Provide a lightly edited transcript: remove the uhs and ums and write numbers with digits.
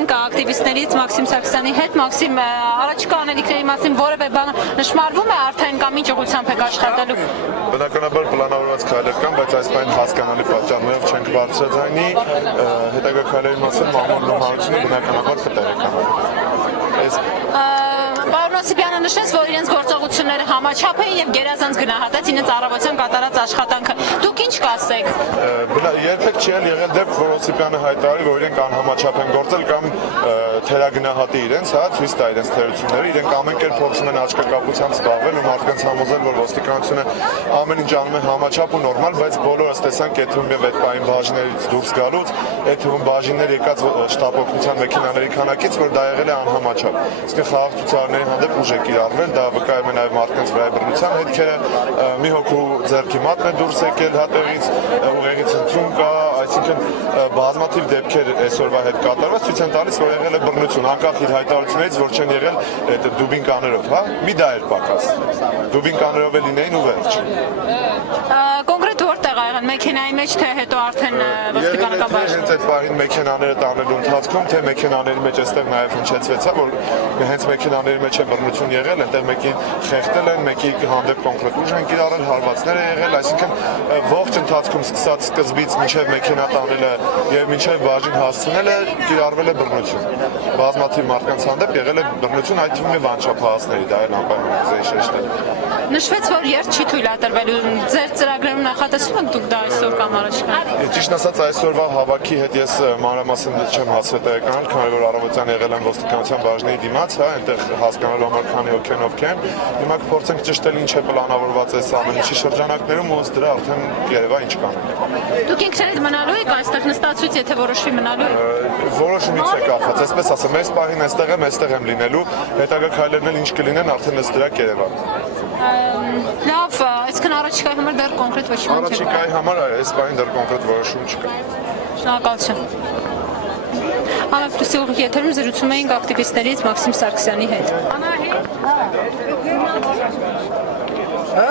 ենք ակտիվիստներից Մաքսիմ Սարգսյանի հետ։ Մաքսիմ, առաջիկա անելիքների մասին որևէ բան նշмарվում է արդեն կամ ինչ ուղղությամբ եք աշխատելու։ Բնականաբար պլանավորված քայլեր կան, բայց այս բան հասկանալի պատճառներով չենք բարձրաձայնի, հետագա քայլերի մասին մամուլն ու հանրությունը բնականաբար կտեղ է Պարոն Օսիպյանը նշեց, որ իրենց գործողությունները համաչափ են եւ գերազանց գնահատեց իրենց առավոտյան կատարած աշխատանքը։ Դուք ինչ կասեք։ Երբեք չի եղել դեպք, որ Օսիպյանը հայտարարի, որ իրենք անհամաչափ են գործել կամ թերագնահատի իրենց, հա, ցույց տա իրենց թերությունները, իրենք ամեն կերպ փորձում են աչքակապությամբ զբաղվել ու մարդկանց համոզել, որ ոստիկանությունը ամեն ինչ անում է համաչափ ու նորմալ, բայց բոլորս տեսանք այդ թվում եւ այդ պահին բաժիններից դուրս գալուց, այդ թվում բաժիններ եկած շտապօգնության մեքենաների քանակից, որ դա եղել է անհամաչափ։ Իսկ խաղաղ ցուցարարների հանդեպ ուժ է կիրառվել, դա վկայում է նաեւ մարդկանց վրա բռնության հետքերը, մի հոգու ձեռքի մատն է դուրս եկել հատեղից, ուղեղից ընթրում կա, այսինքն բազմաթիվ դեպքեր այսօրվա հետ կատարված ցույց են տալիս, որ եղել է բռնություն, անկախ իր հայտարարություններից, որ չեն եղել այդ դուբինկաներով, հա, մի դա էր պակաս։ Դուբինկաներով է լինեին ու վերջ։ Կոնկրետ որտեղ ա եղել, մեքենայի մեջ թե հետո արդեն ոստիկանական բաժնում։ Հենց այդ պահին մեքենաները տանելու ընթացքում, թե մեքենաների մեջ այստեղ նաև հնչեցվեցա, որ հենց մեքենաների մեջ է բռնություն եղել, այնտեղ մեկին խեղդել են, մեկի հանդեպ կոնկրետ ուժ են կիրառել, հարվածներ է եղել, այսինքն ողջ ընթացքում սկսած սկզբից մինչև մեքենա տանելը եւ մինչև բաժին հասցնելը կիրառվել է բռնություն։ Բազմաթիվ մարդկանց հանդեպ եղել է բռնություն, այդ թվում եւ անչափահասների, դա էլ անպայման կուզեի շեշտել։ Նշվեց, որ երթ չի թույլատրվելու, ձեր ծրագրերում նախատեսում եք դուք դա այսօր կամ առաջիկա։ Ճիշտ ասած, այսօրվա հավաքի հետ ես մանրամասն չեմ հասցրել տեղեկանալ, քանի որ առավոտյան եղել եմ ոստիկանության բաժնի դիմաց, հա, այնտեղ հասկանալու համար քանի հոգի են ովքեր են։ Հիմա կփորձենք ճշտել ինչ է պլանավորված այս ամեն ինչի շրջանակներում ու ըստ դրա արդեն երևա ինչ կան։ Դուք ինքներդ մնալու եք այստեղ նստածույց, եթե որոշվի մնալու եք։ Որոշումից է կախված, այսպես ասեմ, այս պահին այստեղ եմ լինելու, հետագա քայլերն էլ ինչ կլինեն արդեն ըստ դրա կերևա։ Լավ, այսքան առաջիկայի համար դեռ կոնկրետ ոչ մի բան չէ։ Առաջիկայի համար այս պահին դեռ կոնկրետ որոշում չկա։ Շնորհակալություն։ Ամենից ուղիղ եթերում զրուցում էինք ակտիվիստներից Մաքսիմ Սարգսյանի հետ։